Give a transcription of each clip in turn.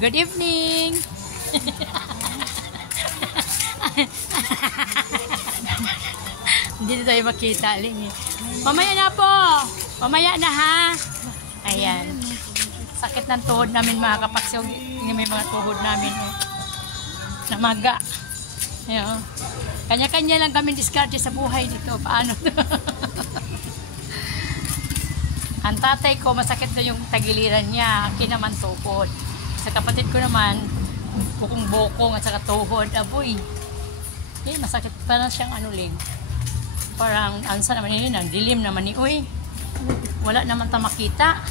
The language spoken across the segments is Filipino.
Good evening. Hindi na tayo makita, Aling. Mamaya na po. Mamaya na, ha? Ayan. Sakit ng tuhod namin, mga kapaksyo. May mga tuhod namin. Namaga. Ayan. Kanya-kanya lang kami diskarte sa buhay dito. Paano to? Ang tatay ko, masakit na yung tagiliran niya. Akin naman tuhod. Sa kapatid ko naman, bukong-bukong at saka tuhod. Aboy. Eh, masakit pa na siyang anuling. Parang, ansa naman yun, ang dilim naman ni uy. Wala naman ta makita.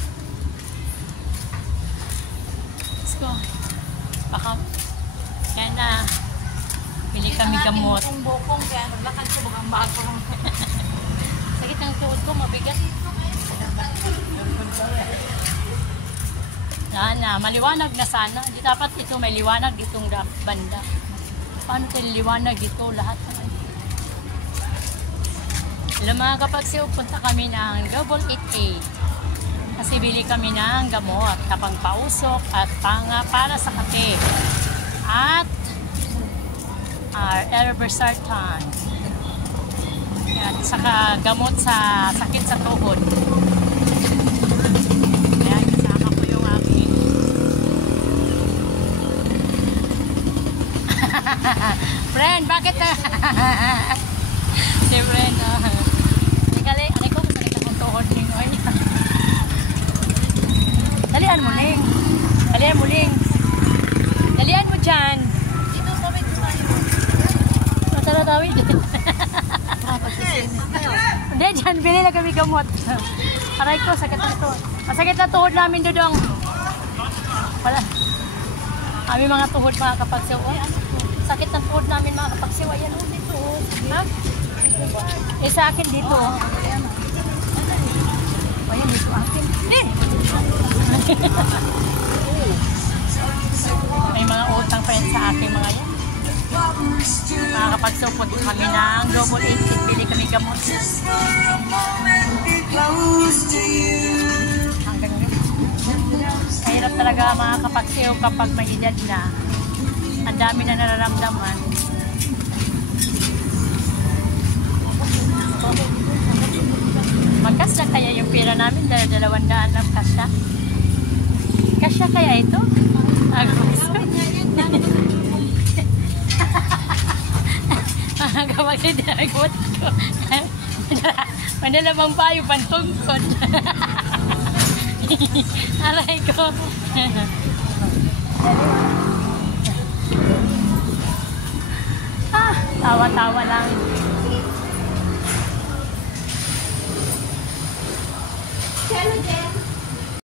Let's go. Baka, kaya na, pili kami gamot. Bukong-bukong, kaya naglakad ko bukang bago. Sakit ng tuhod ko, mabigat. Sana, maliwanag na sana. Di dapat ito may liwanag ditong banda. Paano tayo liwanag dito lahat naman? Hello mga kapagsiw, punta kami ng Double 8A. Kasi bili kami ng gamot, kapang pausok at para sa kape. At Erbesartan. At saka gamot sa sakit sa tuhod. Ayan, kasama ko yung aking friend, bakit si friend, anay ko, masakit akong tuhod ning. Dalian mo, Ling. Dalian mo, Ling. Dalian mo dyan. Dito, tawid tayo. Matala tawid. Hindi, dyan, bili na kami gamot. Aray ko, sakit ang tuhod. Masakit na tuhod namin, Dudong. Wala. Kami mga tuhod, mga kapagsiw. Sakit ng tuhod namin, mga kapagsiw. Ayan, dito. Ha? Eh, sa akin dito. Ayan, dito akin. May mga utang pa yan sa akin, mga yan. Mga kapag-supot kami ng Double 8, pili kami gamot. Hanggang yun. Mahirap talaga mga kapagsiyo kapag may edad na. Ang dami na nararamdaman. Magkasya kaya yung pera namin, 200 lang kasya. Kasya kaya ito? Mga kapagsiyo, dinagot ko. Mandalamang payo, pantungkod. Aray ko. Tawa-tawa lang. Hello, Jen.